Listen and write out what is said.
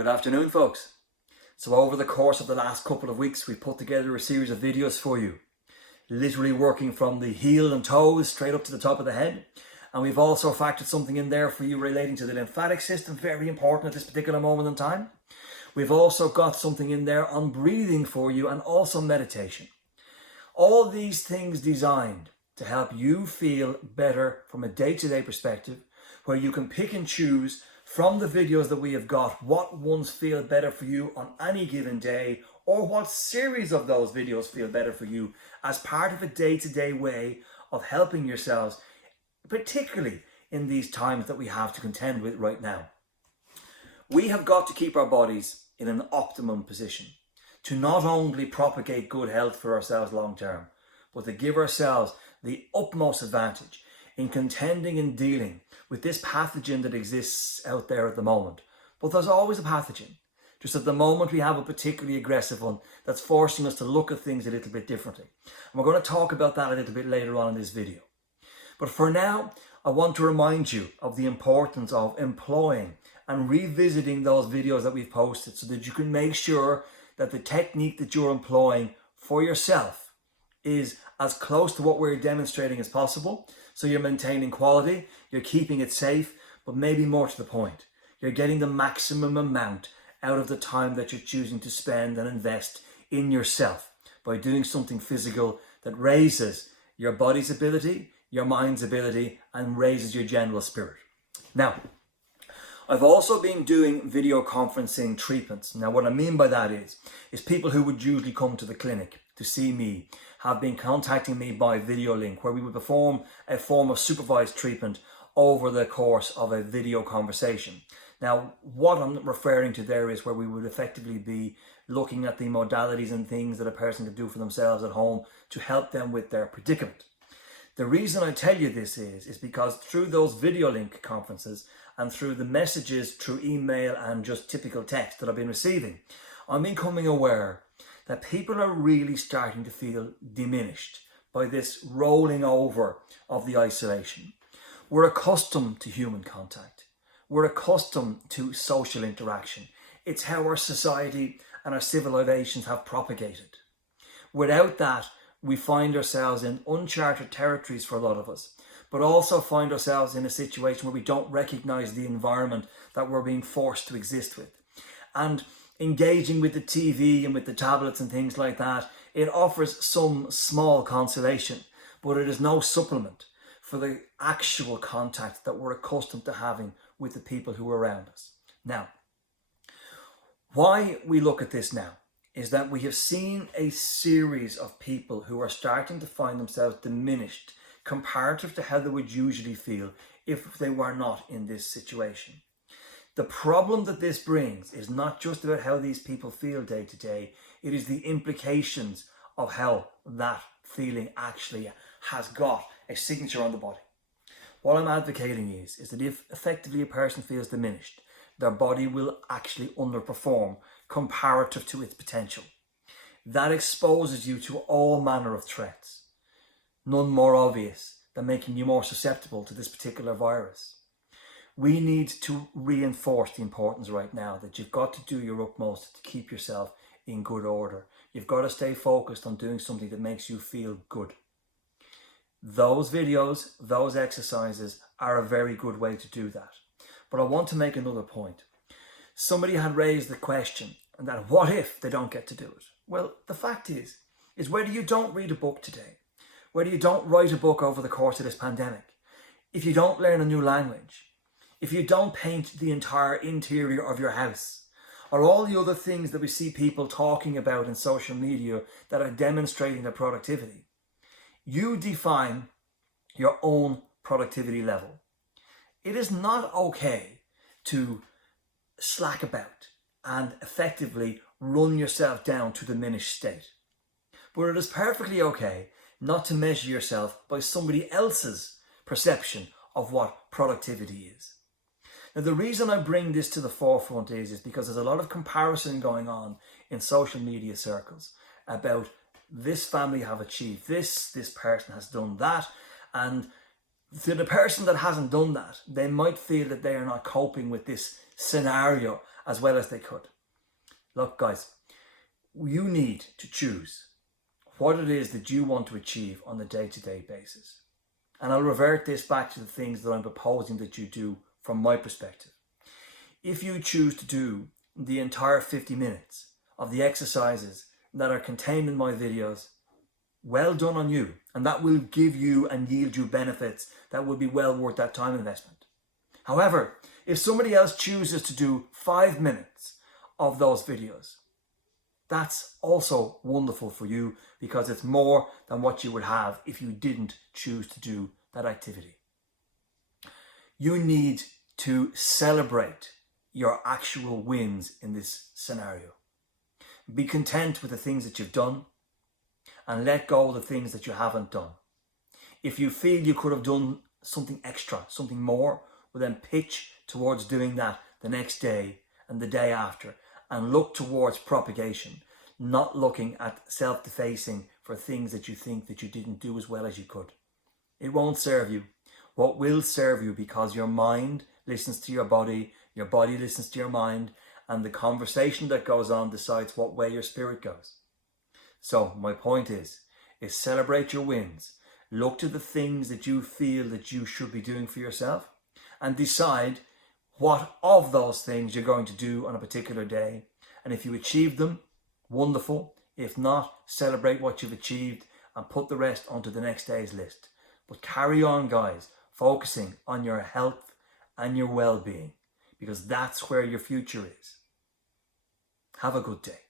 Good afternoon, folks. So over the course of the last couple of weeks, we've put together a series of videos for you, literally working from the heel and toes straight up to the top of the head. And we've also factored something in there for you relating to the lymphatic system, very important at this particular moment in time. We've also got something in there on breathing for you and also meditation. All these things designed to help you feel better from a day-to-day perspective, where you can pick and choose from the videos that we have got what ones feel better for you on any given day, or what series of those videos feel better for you as part of a day-to-day way of helping yourselves, particularly in these times that we have to contend with right now. We have got to keep our bodies in an optimum position to not only propagate good health for ourselves long term, but to give ourselves the utmost advantage in contending and dealing with this pathogen that exists out there at the moment. But there's always a pathogen. Just at the moment we have a particularly aggressive one that's forcing us to look at things a little bit differently. And we're going to talk about that a little bit later on in this video. But for now, I want to remind you of the importance of employing and revisiting those videos that we've posted so that you can make sure that the technique that you're employing for yourself is as close to what we're demonstrating as possible. So you're maintaining quality, you're keeping it safe, but maybe more to the point, you're getting the maximum amount out of the time that you're choosing to spend and invest in yourself by doing something physical that raises your body's ability, your mind's ability, and raises your general spirit. Now, I've also been doing video conferencing treatments. Now, what I mean by that is people who would usually come to the clinic to see me have been contacting me by video link, where we would perform a form of supervised treatment over the course of a video conversation. Now, what I'm referring to there is where we would effectively be looking at the modalities and things that a person could do for themselves at home to help them with their predicament. The reason I tell you this is because through those video link conferences and through the messages through email and just typical text that I've been receiving, I'm becoming aware that people are really starting to feel diminished by this rolling over of the isolation. We're accustomed to human contact. We're accustomed to social interaction. It's how our society and our civilizations have propagated. Without that, we find ourselves in uncharted territories for a lot of us, but also find ourselves in a situation where we don't recognize the environment that we're being forced to exist with. And engaging with the TV and with the tablets and things like that, it offers some small consolation, but it is no supplement for the actual contact that we're accustomed to having with the people who are around us. Now, why we look at this now is that we have seen a series of people who are starting to find themselves diminished comparative to how they would usually feel if they were not in this situation. The problem that this brings is not just about how these people feel day to day, it is the implications of how that feeling actually has got a signature on the body. What I'm advocating is that if effectively a person feels diminished, their body will actually underperform comparative to its potential. That exposes you to all manner of threats, none more obvious than making you more susceptible to this particular virus. We need to reinforce the importance right now that you've got to do your utmost to keep yourself in good order. You've got to stay focused on doing something that makes you feel good. Those videos, those exercises are a very good way to do that. But I want to make another point. Somebody had raised the question that what if they don't get to do it? Well, the fact is whether you don't read a book today, whether you don't write a book over the course of this pandemic, if you don't learn a new language, if you don't paint the entire interior of your house, or all the other things that we see people talking about in social media that are demonstrating their productivity, you define your own productivity level. It is not okay to slack about and effectively run yourself down to diminished state. But it is perfectly okay not to measure yourself by somebody else's perception of what productivity is. Now, the reason I bring this to the forefront is because there's a lot of comparison going on in social media circles about this family have achieved this person has done that, and to the person that hasn't done that, they might feel that they are not coping with this scenario as well as they could. Look, guys, you need to choose what it is that you want to achieve on a day-to-day basis. And I'll revert this back to the things that I'm proposing that you do from my perspective. If you choose to do the entire 50 minutes of the exercises that are contained in my videos, well done on you. And that will give you and yield you benefits that will be well worth that time investment. However, if somebody else chooses to do 5 minutes of those videos, that's also wonderful for you, because it's more than what you would have if you didn't choose to do that activity. You need to celebrate your actual wins in this scenario. Be content with the things that you've done and let go of the things that you haven't done. If you feel you could have done something extra, something more, well then pitch towards doing that the next day and the day after, and look towards propagation, not looking at self-defacing for things that you think that you didn't do as well as you could. It won't serve you. What will serve you, because your mind listens to your body listens to your mind, and the conversation that goes on decides what way your spirit goes. So my point is celebrate your wins. Look to the things that you feel that you should be doing for yourself, and decide what of those things you're going to do on a particular day. And if you achieve them, wonderful. If not, celebrate what you've achieved and put the rest onto the next day's list. But carry on, guys, focusing on your health and your well-being, because that's where your future is. Have a good day.